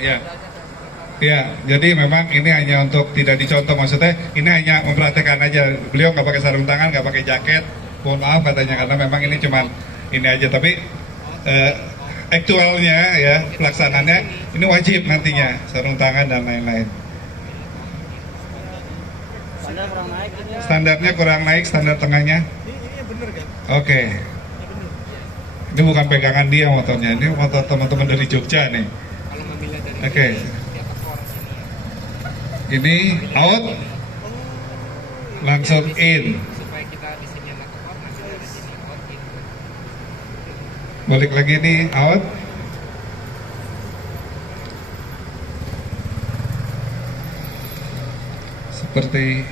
Ya. Ya, jadi memang ini hanya untuk tidak dicontoh, maksudnya ini hanya mempraktekkan aja. Beliau nggak pakai sarung tangan, nggak pakai jaket. Mohon maaf katanya karena memang ini cuman ini aja. Tapi aktualnya ya pelaksananya ini wajib nantinya sarung tangan dan lain-lain. Standarnya kurang naik, standar tengahnya. Oke. Ini bukan pegangan dia motornya, ini motor teman-teman dari Jogja nih. Oke. Ini out, langsung in. Balik lagi nih out. Seperti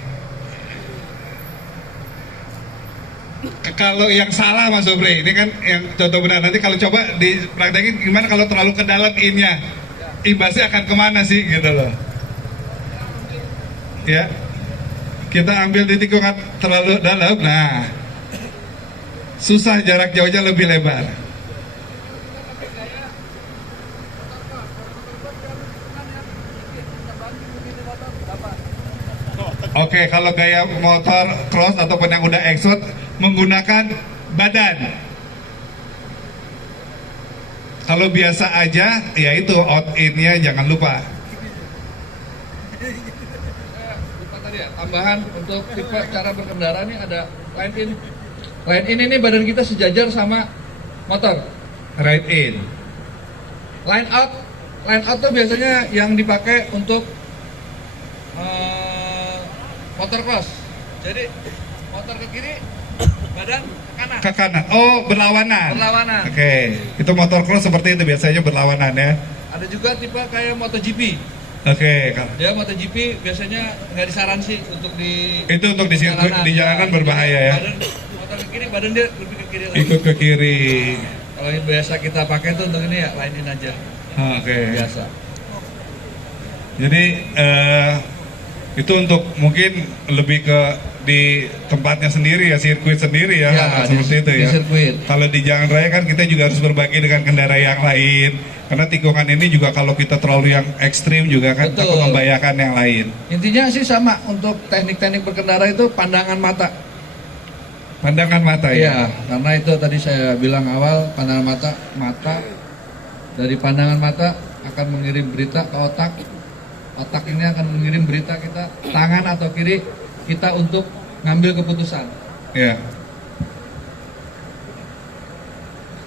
kalau yang salah Mas Sobri, ini kan yang contoh benar. Nanti kalau coba dipraktekin gimana kalau terlalu ke dalam innya, imbasnya akan kemana sih gitu loh. Ya, kita ambil di tikungan terlalu dalam, nah susah, jarak jauhnya lebih lebar. Oke, kalau gaya motor cross ataupun yang udah exhaust menggunakan badan. Kalau biasa aja, ya itu out in-nya jangan lupa. Tambahan untuk tipe cara berkendara nih ada line in. Line in ini badan kita sejajar sama motor. Right in. Line out tuh biasanya yang dipakai untuk motor cross. Jadi motor ke kiri, badan ke kanan. Ke kanan. Oh, berlawanan. Berlawanan. Oke, itu motor cross seperti itu biasanya berlawanan ya. Ada juga tipe kayak MotoGP. Oke, Dia MotoGP biasanya nggak disaran sih untuk di itu untuk di sirkuit di jalanan berbahaya ya. Badan, motor ke kiri, badan dia lebih ke kiri lagi. Ikut ke kiri. Kalau yang biasa kita pakai tuh untuk ini ya line in aja. Oke. Biasa. Jadi itu untuk mungkin lebih ke di tempatnya sendiri ya, sirkuit sendiri ya, Ya, seperti itu di ya. sirkuit. Kalau di jalan raya kan kita juga harus berbagi dengan kendaraan yang lain. Karena tikungan ini juga kalau kita terlalu yang ekstrim juga kan Betul. takut membahayakan yang lain. Intinya sih sama untuk teknik-teknik berkendara itu pandangan mata. Pandangan mata ya. Iya, karena itu tadi saya bilang awal pandangan mata dari pandangan mata akan mengirim berita ke otak. Otak ini akan mengirim berita kita tangan atau kiri kita untuk ngambil keputusan. Ya.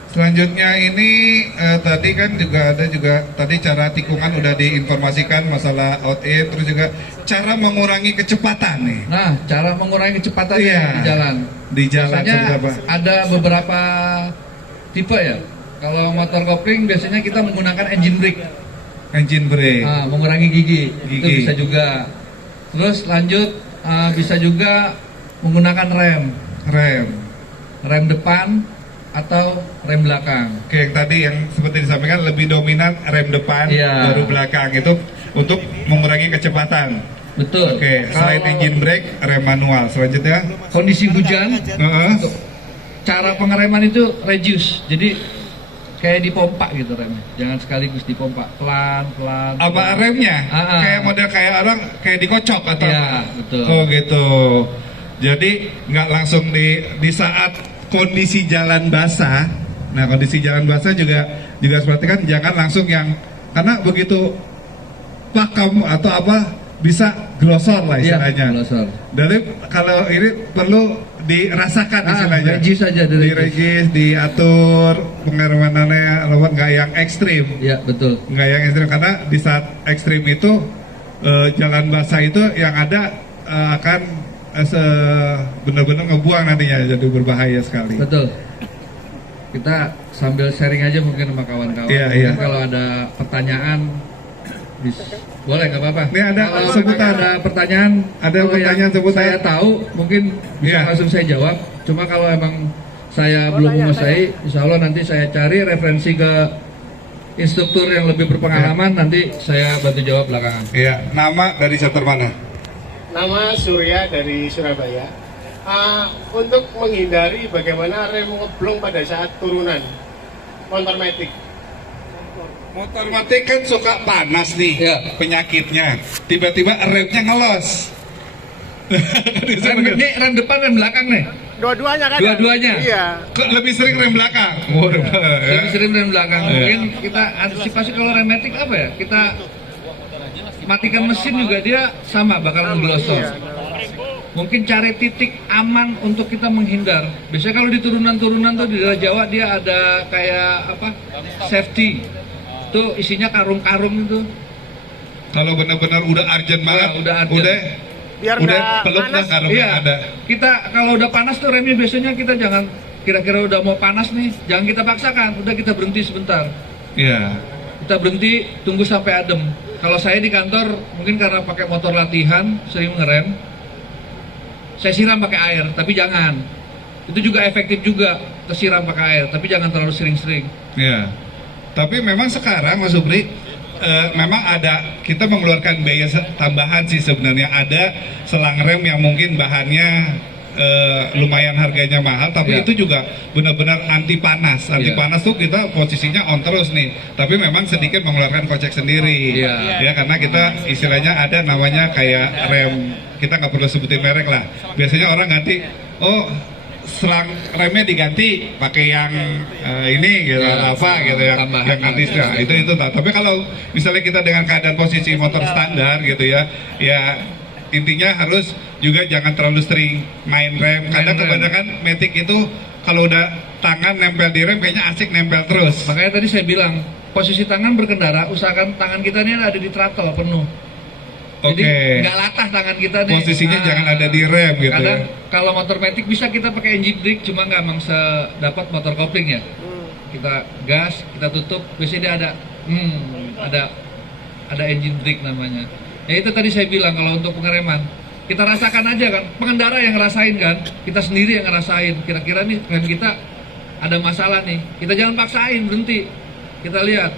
Selanjutnya ini tadi kan juga ada tadi cara tikungan udah diinformasikan masalah out in, terus juga cara mengurangi kecepatan nih. Nah, cara mengurangi kecepatan Iya. di jalan. Di jalan Biasanya seberapa? ada beberapa tipe ya. Kalau motor kopling biasanya kita menggunakan engine brake. Engine brake. Nah, mengurangi gigi. Itu Gigi. bisa juga. Terus lanjut bisa juga menggunakan rem depan atau rem belakang. Oke, yang tadi yang seperti disampaikan lebih dominan rem depan, Iya. baru belakang itu untuk mengurangi kecepatan. Betul. Oke, selain Kalau engine brake, rem manual. Selanjutnya, kondisi hujan, heeh. cara pengereman itu reduce. Jadi kayak dipompa gitu remnya. Jangan sekaligus dipompa, pelan-pelan. Apa remnya? Ah. Kayak model kayak orang kayak dikocok atau Iya, apa? betul. Oh gitu. Jadi nggak langsung di saat kondisi jalan basah. Nah, kondisi jalan basah juga harus perhatikan jangan langsung yang karena begitu pakem atau apa bisa glosor lah Iya, istilahnya. glosor. Dari kalau ini perlu dirasakan istilahnya. Regis aja Di regis, diatur pengeremanannya, nggak yang ekstrim. Iya, betul. Nggak yang ekstrim karena di saat ekstrim itu jalan basah itu yang ada akan benar-benar ngebuang nantinya jadi berbahaya sekali. Betul. Kita sambil sharing aja mungkin sama kawan-kawan. Iya, Mungkin iya. kalau ada pertanyaan boleh nggak apa-apa. Ini ada Kalau seputar. ada pertanyaan, Ada kalau pertanyaan yang seputar. saya tahu mungkin bisa Iya. langsung saya jawab. Cuma kalau emang saya belum menguasai, insya Allah nanti saya cari referensi ke instruktur yang lebih berpengalaman. Nanti saya bantu jawab belakangan. Iya, nama dari center mana? Nama Surya dari Surabaya. Untuk menghindari bagaimana rem ngeblong pada saat turunan motor metik. Motor mati kan suka panas nih Ya. penyakitnya. Tiba-tiba remnya ngelos. Ini rem depan, rem belakang nih. Dua-duanya kan? Dua-duanya? Iya. Kok lebih sering rem belakang. Lebih sering rem belakang. Iya. Mungkin kita antisipasi kalau rematik apa ya? Kita matikan mesin juga dia sama bakal ngeglosor. Iya. Mungkin cari titik aman untuk kita menghindar. Biasanya kalau di turunan-turunan tuh di daerah Jawa dia ada kayak apa? Safety. Itu isinya karung-karung itu. Kalau benar-benar udah urgent banget, udah urgent. Biar udah nggak peluk lah panas. karung Iya. yang ada. Kita kalau udah panas tuh remnya biasanya kita jangan kira-kira udah mau panas nih, jangan kita paksakan. Udah kita berhenti sebentar. Iya. Kita berhenti, tunggu sampai adem. Kalau saya di kantor, mungkin karena pakai motor latihan, sering ngerem, saya siram pakai air, tapi jangan. Itu juga efektif juga, kesiram pakai air, tapi jangan terlalu sering-sering. Iya. Tapi memang sekarang Mas Supri, memang ada, kita mengeluarkan biaya tambahan sih sebenarnya. Ada selang rem yang mungkin bahannya lumayan harganya mahal, tapi Iya. itu juga benar-benar anti panas. Anti Iya. panas tuh kita posisinya on terus nih, tapi memang sedikit mengeluarkan kocek sendiri. Iya. Ya karena kita istilahnya ada namanya kayak rem, kita nggak perlu sebutin merek lah. Biasanya orang ganti, oh selang remnya diganti pakai yang ini gitu, Ya, apa gitu yang tambahan nanti lah. itu tak. Tapi kalau misalnya kita dengan keadaan posisi motor standar gitu ya, ya intinya harus juga jangan terlalu sering main rem. Karena rem. kebanyakan Matic itu kalau udah tangan nempel di rem kayaknya asik nempel terus. Makanya tadi saya bilang, posisi tangan berkendara, usahakan tangan kita ini ada di throttle penuh. Oke. Jadi nggak latah tangan kita nih. Posisinya jangan ada di rem gitu. Kadang Ya. kalau motor matic bisa kita pakai engine brake, cuma nggak emang sedapat motor kopling ya. Kita gas, kita tutup, biasanya dia ada engine brake namanya. Ya itu tadi saya bilang kalau untuk pengereman, kita rasakan aja kan, pengendara yang ngerasain kan, kita sendiri yang ngerasain. Kira-kira nih rem kita ada masalah nih, kita jangan paksain, berhenti. Kita lihat.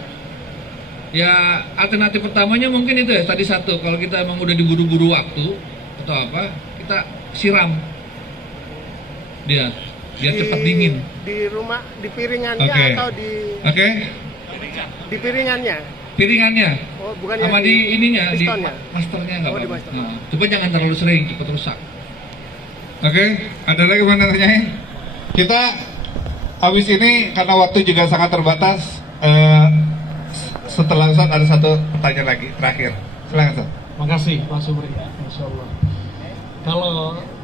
Ya alternatif pertamanya mungkin itu ya tadi satu, kalau kita emang udah diburu-buru waktu atau apa, kita siram dia biar cepat dingin. Di rumah, di piringannya Oke. atau di Oke. piringannya? Piringannya Oh, bukan sama yang di ininya, di pistonnya? masternya nggak Oh, di apa-apa. master. Nah, coba jangan terlalu sering, cepat rusak. Oke, ada lagi mana tanyain? Kita habis ini karena waktu juga sangat terbatas. Setelah Ustaz ada satu pertanyaan lagi terakhir. Silakan Ustaz. Makasih Pak Supri, Masya Allah. Kalau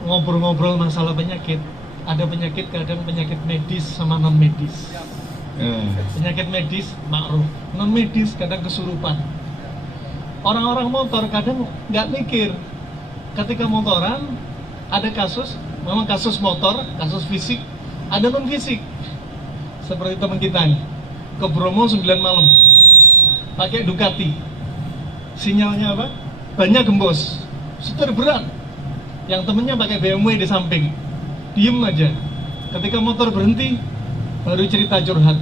ngobrol-ngobrol masalah penyakit, ada penyakit kadang penyakit medis sama non medis. Penyakit medis makruf, non medis kadang kesurupan. Orang-orang motor kadang nggak mikir. Ketika motoran ada kasus, memang kasus motor, kasus fisik, ada non fisik. Seperti teman kita nih, ke Bromo 9 malam, pakai Ducati. Sinyalnya apa? Bannya gembos, setir berat. Yang temennya pakai BMW di samping, diem aja. Ketika motor berhenti, baru cerita curhat.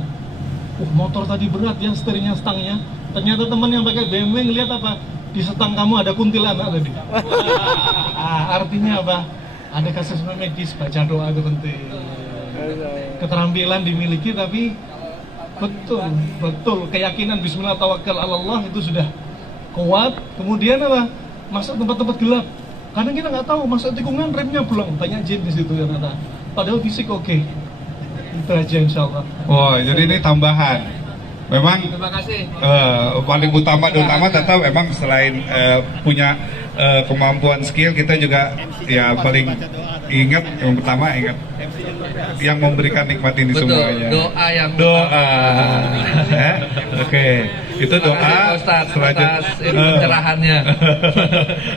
Motor tadi berat ya, setirnya, stangnya. Ternyata teman yang pakai BMW ngeliat apa? Di setang kamu ada kuntilanak tadi. Artinya apa? Ada kasus medis, baca doa itu penting. Keterampilan dimiliki tapi betul keyakinan bismillah tawakal Allah itu sudah kuat. Kemudian apa? Masuk tempat-tempat gelap. Kadang kita nggak tahu masuk tikungan remnya belum, banyak jin di situ ternyata. Padahal fisik oke. Itu aja insya Allah. Oh, jadi ini tambahan. Memang Terima kasih. paling utama tetap memang selain punya kemampuan skill, kita juga ya paling ingat yang pertama ingat yang memberikan nikmat ini Betul, semuanya. doa yang Doa. Oke. Itu Terima doa kasih, Pak Ustadz, selanjut- atas pencerahannya.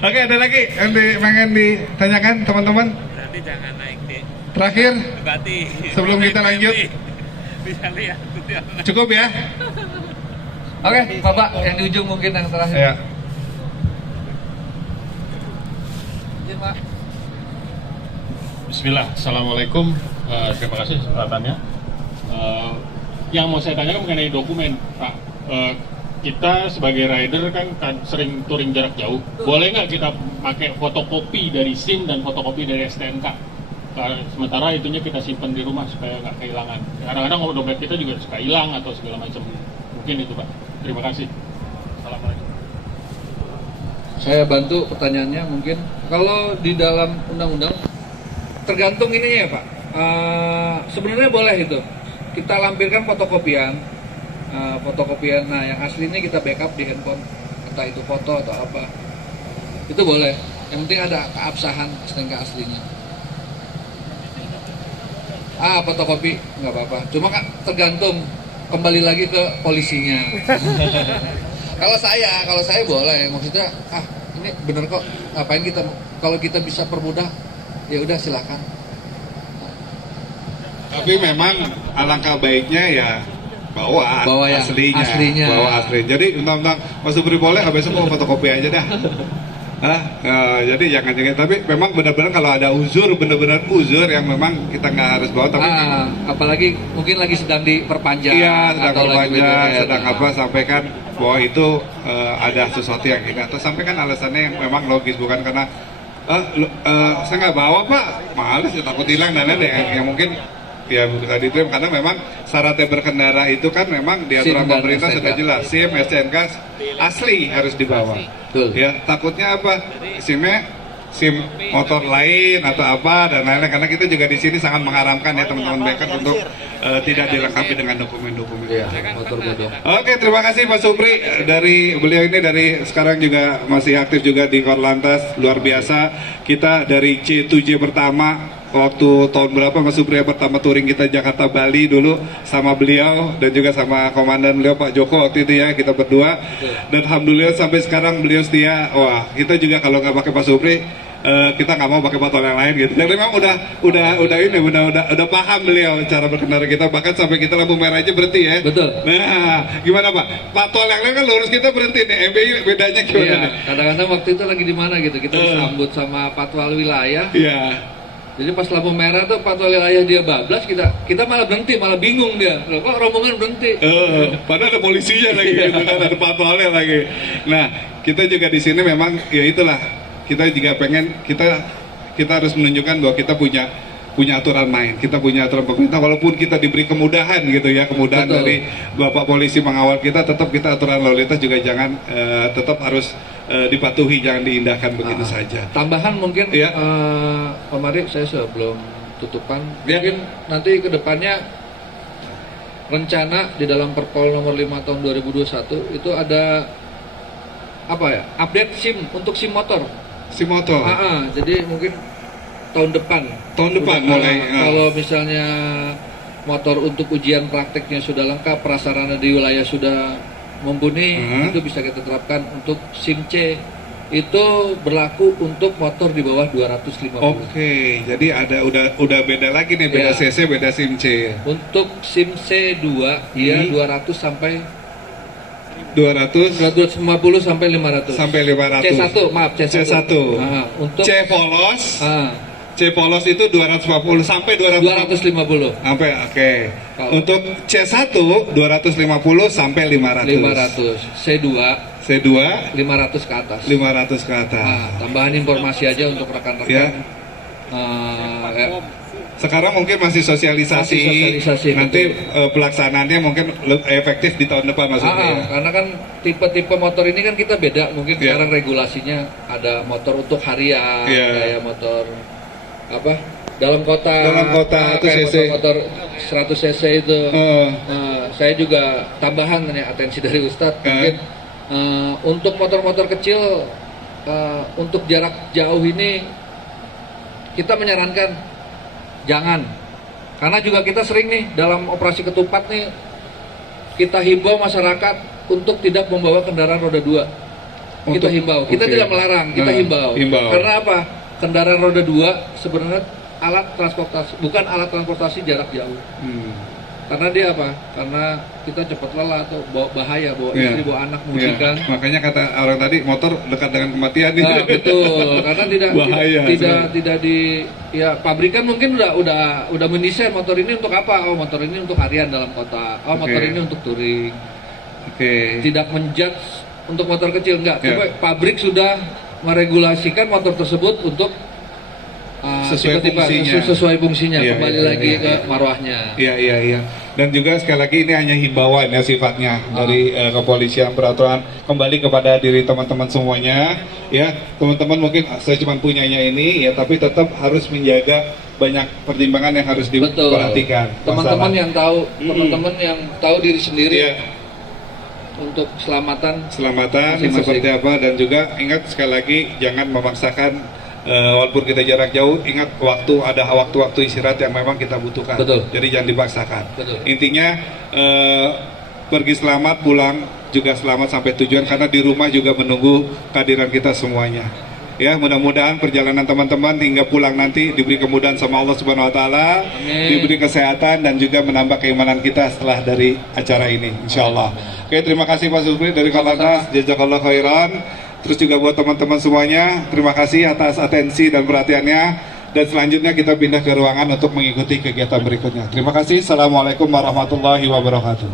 Oke, ada lagi yang pengen ditanyakan teman-teman? Nanti jangan naik deh. Terakhir Berarti sebelum kita lanjut, bisa lihat cukup ya? Oke, Bapak yang di ujung mungkin yang terakhir. Ya. Izin, Pak. Bismillah, Assalamualaikum. Terima kasih kesempatannya. Yang mau saya tanyakan mengenai dokumen, Pak. Kita sebagai rider kan sering touring jarak jauh. Boleh nggak kita pakai fotokopi dari SIM dan fotokopi dari STNK? Sementara itunya kita simpan di rumah supaya nggak kehilangan. Kadang-kadang dompet kita juga suka hilang atau segala macam. Mungkin itu, Pak. Terima kasih. Assalamualaikum. Saya bantu pertanyaannya mungkin. Kalau di dalam undang-undang tergantung ininya ya Pak. Sebenarnya boleh itu. Kita lampirkan fotokopian. Nah yang aslinya kita backup di handphone. Entah itu foto atau apa. Itu boleh. Yang penting ada keabsahan STNK aslinya. Fotokopi nggak apa-apa. Cuma kan tergantung kembali lagi ke polisinya. Kalau saya boleh. Maksudnya ini bener kok. Ngapain kita? Kalau kita bisa permudah, ya udah silakan. Tapi memang alangkah baiknya ya bawa yang aslinya. Bawa asli. Jadi undang-undang Mas Supri boleh, besok mau fotokopi aja dah. Jadi jangan. Tapi memang benar-benar kalau ada benar-benar uzur yang memang kita nggak harus bawa. Tapi apalagi mungkin lagi sedang diperpanjang. Iya, sedang atau perpanjang, sedang apa, sampaikan bahwa itu ada sesuatu yang ini. Atau sampaikan alasannya yang memang logis, bukan karena saya nggak bawa Pak, males ya, takut hilang dan ada yang mungkin ya bisa diterima karena memang syaratnya berkendara itu kan memang di aturan pemerintah sudah jelas SIM, STNK asli harus dibawa. Betul. Ya takutnya apa? SIM motor lain atau apa dan lain-lain, karena kita juga di sini sangat mengharamkan ya teman-teman backer untuk tidak dilengkapi dengan dokumen-dokumen. Iya, motor bodong. Oke, terima kasih Pak Supri. Beliau ini dari sekarang juga masih aktif juga di Korlantas, luar biasa. Kita dari C7 pertama waktu tahun berapa Mas Supri pertama touring kita Jakarta Bali dulu sama beliau dan juga sama komandan beliau Pak Joko waktu itu ya, kita berdua. Dan alhamdulillah sampai sekarang beliau setia. Wah, kita juga kalau nggak pakai Pak Supri kita nggak mau pakai patwal yang lain gitu. Dan memang udah paham beliau cara berkendara kita, bahkan sampai kita lampu merah aja berhenti ya. Betul. Nah, gimana Pak? Patwal yang lain kan lurus, kita berhenti nih. MBI bedanya gimana Iya, nih? kadang-kadang waktu itu lagi di mana gitu, kita disambut sama patwal wilayah. Iya. Jadi pas lampu merah tuh patwal wilayah dia bablas, kita malah berhenti, malah bingung dia. Loh, kok rombongan berhenti? Padahal ada polisinya lagi, gitu kan, ada patwalnya lagi. Nah, kita juga di sini memang ya itulah, kita juga pengen kita harus menunjukkan bahwa kita punya aturan main, kita punya aturan pemerintah, walaupun kita diberi kemudahan gitu ya, kemudahan Betul. dari Bapak polisi mengawal kita, tetap kita aturan lalu lintas juga jangan tetap harus dipatuhi, jangan diindahkan begitu saja. Tambahan mungkin, Iya. Pak Mari, saya sebelum tutupan, Iya. mungkin nanti ke depannya rencana di dalam Perpol nomor 5 tahun 2021 itu ada apa ya? Update SIM untuk SIM motor. Si motor Jadi mungkin tahun depan mulai. Kalau misalnya motor untuk ujian prakteknya sudah lengkap, prasarana di wilayah sudah mumpuni, itu bisa kita terapkan untuk SIM C. Itu berlaku untuk motor di bawah 250. Oke, jadi ada udah beda lagi nih, beda Iya. CC, beda SIM C. Untuk SIM C2 dia 200 sampai 200 250 sampai 500. sampai 500. C1, maaf C1. C1. Untuk C polos. ah, C polos itu 250 sampai 250. 250. Sampai oke. Kalau- Untuk C1 250 sampai 500. 500. C2 C2 500 ke atas. 500 ke atas. Tambahan informasi aja untuk rekan-rekan. Ya. Ya. Sekarang mungkin masih sosialisasi. Masih sosialisasi, Nanti betul. Pelaksanaannya mungkin efektif di tahun depan maksudnya. Ya. Karena kan tipe-tipe motor ini kan kita beda. Mungkin Ya. sekarang regulasinya ada motor untuk harian, Ya. kayak motor apa? Dalam kota. Dalam kota, itu kayak cc. motor 100 cc itu. Saya juga tambahan nih atensi dari Ustadz. Mungkin untuk motor-motor kecil untuk jarak jauh ini kita menyarankan jangan, karena juga kita sering nih dalam operasi ketupat nih kita himbau masyarakat untuk tidak membawa kendaraan roda 2. Kita himbau, kita oke. tidak melarang, kita himbau. Himbau. Karena apa? Kendaraan roda 2 sebenarnya alat transportasi, bukan alat transportasi jarak jauh. Karena dia apa? Karena kita cepat lelah atau bawa bahaya, bawa Iya. istri, bawa anak mungkin Iya. kan. Makanya kata orang tadi motor dekat dengan kematian nih. Betul, karena Bahaya, tidak di ya pabrikan mungkin udah mendesain motor ini untuk apa? Oh, motor ini untuk harian dalam kota. Oh, motor Oke. ini untuk touring. Oke. Tidak menjudge untuk motor kecil enggak. Ya. Tapi pabrik sudah meregulasikan motor tersebut untuk Sesuai fungsinya. sesuai fungsinya, Iya, kembali iya, lagi iya, ke iya. marwahnya. Iya. Dan juga sekali lagi ini hanya himbauan ya sifatnya dari kepolisian, peraturan kembali kepada diri teman-teman semuanya. Ya, teman-teman mungkin saya cuma punyanya ini ya, tapi tetap harus menjaga banyak pertimbangan yang harus Betul. diperhatikan. Teman-teman Masalah. yang tahu, teman-teman yang tahu diri sendiri Iya. untuk keselamatan. Selamatan Masing-masing. seperti apa, dan juga ingat sekali lagi jangan memaksakan walaupun kita jarak jauh, ingat ada waktu-waktu istirahat yang memang kita butuhkan. Betul. Jadi jangan dipaksakan. Betul. Intinya pergi selamat, pulang juga selamat sampai tujuan, karena di rumah juga menunggu kehadiran kita semuanya. Ya, mudah-mudahan perjalanan teman-teman hingga pulang nanti diberi kemudahan sama Allah Subhanahu wa taala, Amin. diberi kesehatan dan juga menambah keimanan kita setelah dari acara ini, insyaallah. Oke, terima kasih Pak Supri dari Korlantas, jazakallah khairan. Terus juga buat teman-teman semuanya, terima kasih atas atensi dan perhatiannya. Dan selanjutnya kita pindah ke ruangan untuk mengikuti kegiatan berikutnya. Terima kasih. Assalamualaikum warahmatullahi wabarakatuh.